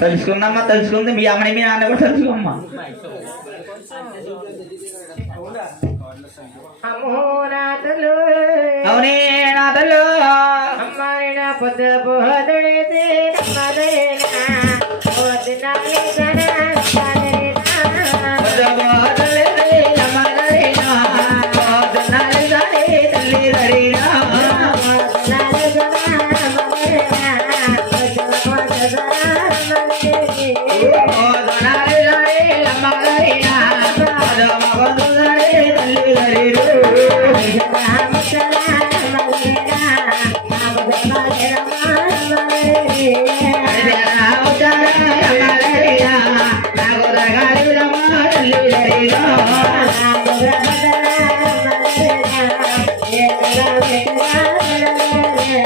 తెలుసుకుందమ్మా తెలుసుకుంది మీ అమ్మని మీ నాన్న కూడా తెలుసుకోమ్మా అవునే నా తల్లు. అమ్మాయి నా పొద్దు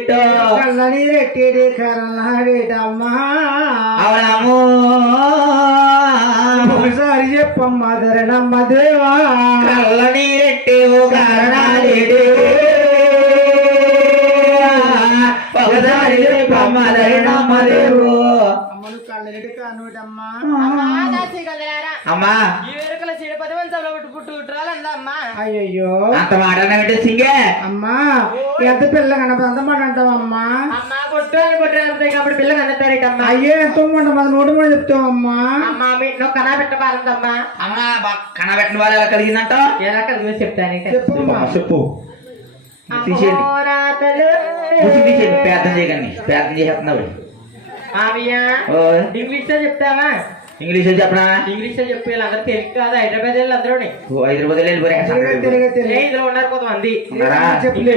కారణాలేంటో కళ్ళని రెట్టేడి కరణాడేటమ్మా అవునమ్మో. ఒకసారి చెప్పమ్మా ధరణమ్మ దేవా. కళ్ళని రెట్టేవో కారణాలేడు ఒకసారి చెప్పమ్మదేవు అమ్మను కళ్ళరెడ్డి కానుటమ్మా అమ్మా దాసి కదలారా. అమ్మా ఈ వెనుకల చెడు పది అయ్యయ్యో. అంత మాటనంటే సింగే? అమ్మా ఎంత పిల్ల కనపడి అంత మాట అంటావమ్మా కాబట్టి పిల్లలు అందతారేటమ్మా అయ్యే ఎంతో మాట మన నోటి కూడా చెప్తావమ్మా. అమ్మా మీ నువ్వు కనా పెట్టబాలందమ్మా అమ్మా బా- కనబెట్టిన వాళ్ళు ఎలా కలిగిందంట ఎలా కలిసి చెప్తాను చెప్పమ్మా చెప్పు. తీసేయండి. తీసేయండి ప్రార్థన చేయకండి ప్రార్థన ఇంగ్లీష్లో చెప్తావా? ఇంగ్లీష్లో చెప్పనా? ఇంగ్లీష్లో చెప్పి వీళ్ళందరూ తెలుగు కాదు హైదరాబాద్ వాళ్ళు అందరూని ఓ, హైదరాబాద్ ఇందులో ఉన్నారు కొంతమంది.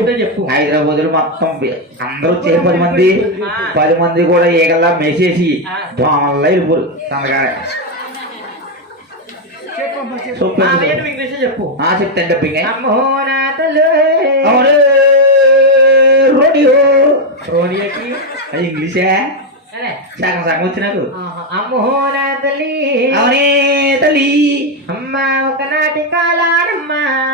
లో చెప్పు. హైదరాబాద్ మొత్తం బి- అందరూ వచ్చే పది మంది పది మంది కూడా ఏగల్లా మెసేసి దోమల్లా వెళ్ళిపోరు చెప్పమ్మా చెప్పు ఇంగ్లీష్లో చెప్తాను డబ్బింగ్ రోడియో. రోడియోకి? ఇంగ్లీషే? సగం సగం వచ్చి నాకు అమ్మోనాథలి అవునే తల్లి. అమ్మ ఒకనాటి కాలానమ్మ.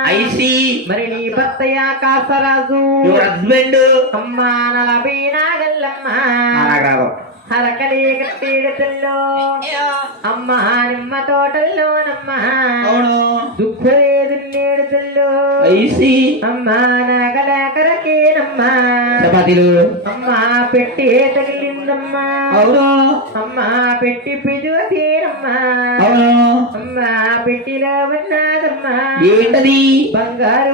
ఐసి. మరి నీ భర్తయ్య కాసరాజు. హస్బెండ్. అమ్మ నలభై నాగల్లమ్మ. హరకలి కట్టేడుతుల్లో అమ్మ నిమ్మ తోటల్లోనమ్మ. అవును. దుఃఖలేదు నేడుతుల్లో. I see. అమ్మ నగల కరకేనమ్మ చపాతీలు. అమ్మ పెట్టి తగిలిందమ్మా అవును? అమ్మ పెట్టి అవును? అమ్మ పెట్టిలో ఉన్నదమ్మా ఏంటది? బంగారు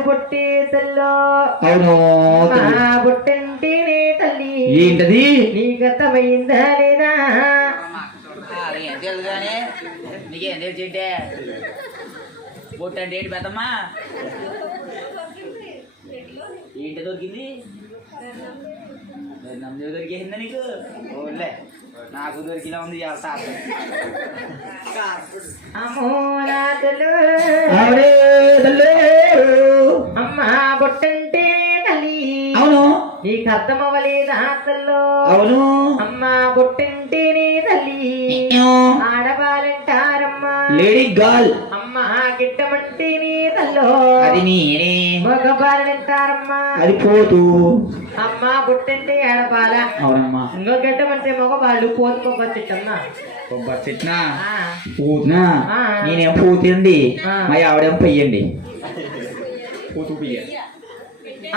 తల్లో. అవును? అమ్మ బుట్టంటేనే తల్లి. ఏంటది? నీ గతమైందా లేదా? ఏం తెలుసు కానీ నీకేం తెలిసి అంటే బొట్టు అంటే ఏంటి పెద్దమ్మా ఏంటి దొరికింది? నమ్మ దొరికేసిందా నీకు? ఓన్లే నాకు దొరికిలా ఉంది అమ్మ బొట్టంటే తల్లి. అవును. నీకు అర్థమవ్వలేదా తల్లో? అవును. అమ్మ బొట్టంటేనే తల్లి. ఆడవాలంటారమ్మా. లేడీ గర్ల్ అమ్మ గిట్టమంటేనే తల్లో అది నేనే. మగబాలంటారమ్మా అది పోతూ అమ్మ బుట్టంటే ఆడబాల అవునమ్మా. ఇంకో గడ్డమంటే మగవాళ్ళు పోతుకోవచ్చమ్మా కొబ్బరి చెట్నా? పూతునా? నేనేం పూతండి. మా ఆవిడేం పొయ్యండి? పూతు పొయ్య.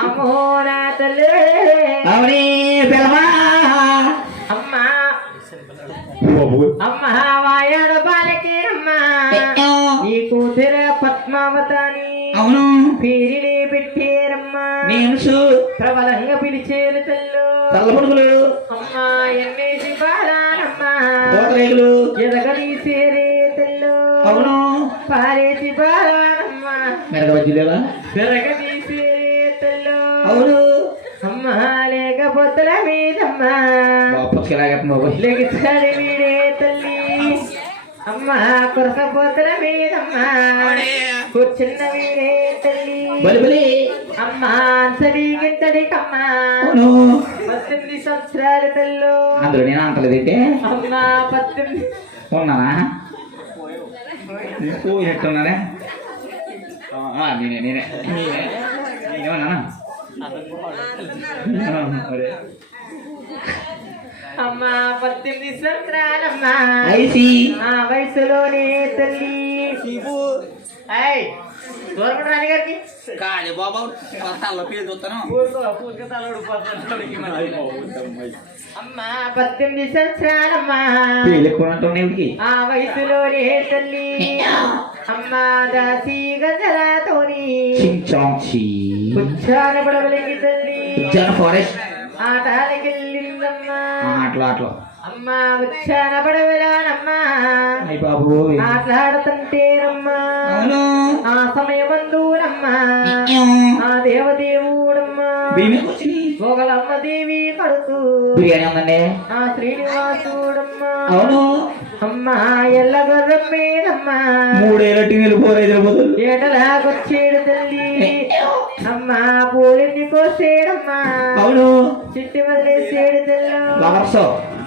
అమ్మో నా తల్లి. అవునే పిల్లమా. అమ్మ. అమ్మ వాయాడ కూతుర పద్మావతాని అవును. పెట్టేరమ్మా. నేమ్స్ ప్రబలంగా పిలిచేరు తల్లు. చల్ల పురుగులు అమ్మ ఎన్నేసి బాలానమ్మా ఎదగదీసేరే తల్లు. అవును. పారేసి బాలానమ్మా మెరగ బజ్జీలేవా పెరగదీసేరే తల్లు. అవును. అమ్మ లేకపోతల మీదమ్మా వీడే తల్లి అమ్మ కొరకపోతల మీదమ్మా కూర్చున్న వీడే తల్లి బలి బలి అమ్మ సరిగింతడి కమ్మ అవును పద్దెనిమిది సంవత్సరాలు తల్లు అందులో నేను అంతలేదంటే అమ్మ పద్దెనిమిది ఉన్నానా నేను పోయినట్టున్నానే ఆ, ఆ, నేనే నేనే నేనే నేనే ఉన్నానా ఆ, అదే. అమ్మ పద్దెనిమిది సంవత్సరాలమ్మా ఐసి ఆ వయసులోనే తల్లి ఏయ్, దూరం రాని గారికి కాళీ బాబు తల్ల పేరు చూస్తాను ఊరుకో, పూజకి తల ఊడిపోతుంది మధ్యలో. అమ్మ పద్దెనిమిది సంవత్సరాలమ్మా పేలెక్కున్నట్టు ఇవిడికి ఆ వయసులోనే తల్లి అమ్మ దాసి గజరాతోని చించాంచి ఉచ్చార పడవలికి తల్లి జన ఫారెస్ట్ ఆటాలకెళ్ళిందమ్మా అట్లా అట్లా. అమ్మ వచ్చాన పడవలానమ్మా అయ్య బాబు మాట్లాడుతుంటేనమ్మా అవును? ఆ సమయమందునమ్మా ఆ దేవదేవుడమ్మా. బియ్యం వచ్చినాయి గోగలమ్మ దేవి కడుతూ. బిర్యానీ ఉందండి? ఆ శ్రీనివాసుడమ్మా. అవును. అమ్మా ఎల్ల గుర్రం మీదమ్మా మూడేళ్ళ టీవీలు పోరైదు పోతుంది ఏటలాగొచ్చేడు తల్లి. అమ్మా పూలిని కోసేడమ్మా. అవును. చిట్టి వదిలేసేడు తెల్లు. లవర్స్.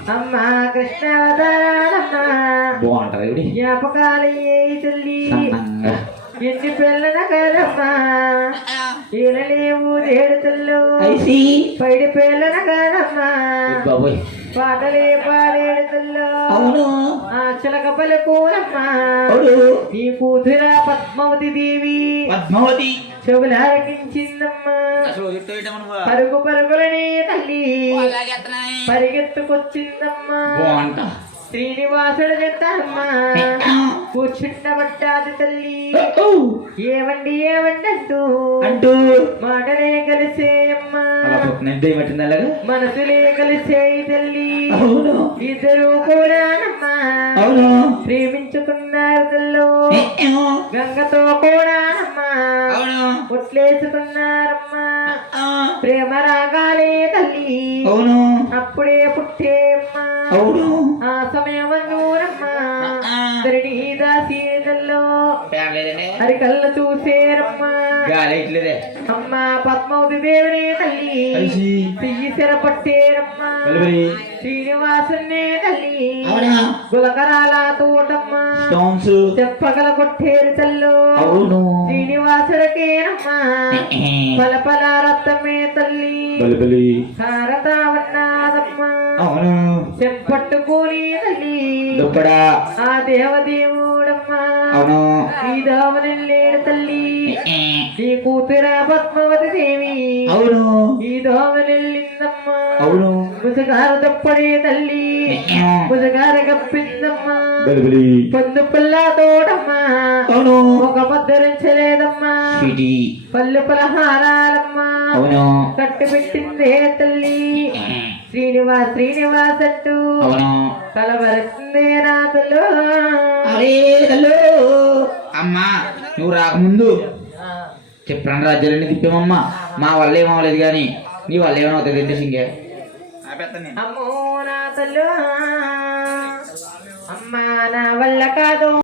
అమ్మా కృష్ణావతారాలమ్మా. బాగుంటది ఇవిడి జ్ఞాపకాలయ్యే తల్లి. సన్నంగా. ఎన్ని పిల్లల కదమ్మా? ఈలలేవు ఏడు తెల్లు. పైడి పిల్లల కదమ్మా? బాబోయ్. పాటలే అవును? ఆ కూతుర పద్మావతి దేవి. పద్మావతి. చెవులారకించిందమ్మా పరుగు పరుగులనే తల్లి. పరిగెత్తుకొచ్చిందమ్మా. శ్రీనివాసుడు చెప్తారమ్మా. కూర్చుండబట్టాది తల్లి. ఏవండి ఏవండి అంటూ అంటూ? మాటలే కలిసేయమ్మా మనసులే కలిసేయి తల్లి. ఇద్దరు కూడానమ్మా. ప్రేమించుకున్నారు తల్లు. గంగతో కూడానమ్మా. పుట్లేసుకున్నారమ్మా. ప్రేమ రాగాలే తల్లి. అప్పుడే పుట్టేమ్మా ఆ సమయం హరి కళ్ళ చూసేరమ్మా అమ్మ పద్మావతి దేవుని తల్లి. చెయ్యి సిర పట్టేరమ్మా శ్రీనివాసునే తల్లి. గులకరాల తోటమ్మా. చెప్పగల కొట్టేరు తల్లు. అవును. శ్రీనివాసులకేనమ్మా పలపల రక్తమే తల్లి. చెప్పట్టుకోని దుప్పడా ఆ దేవదేవుడమ్మా. అవును. ఈ దోమనెల్లేడు తల్లి. నీ కూతుర పద్మావతి దేవి. అవును. ఈ దోమనెల్లిందమ్మా అవును. ముసగార తప్పడే తల్లి. ముసగార కప్పిందమ్మా. బలిబలి. పొందు పిల్ల తోడమ్మా. అవును. ఒక ముద్దరించలేదమ్మా పళ్ళు పలహారాలమ్మా. అవును. కట్టు పెట్టిందే తల్లి. శ్రీనివాస్ శ్రీనివాస్ అంటూ. అరే హలో. అమ్మా నువ్వు రాకముందు చెప్పాను రాజ్యాలన్నీ తిప్పామమ్మా మా వల్ల ఏమవలేదు కానీ నీ వల్ల ఏమవుతుంది ఎంత సింగే? అమ్మో నా తల్లు అమ్మా నా వల్ల కాదు.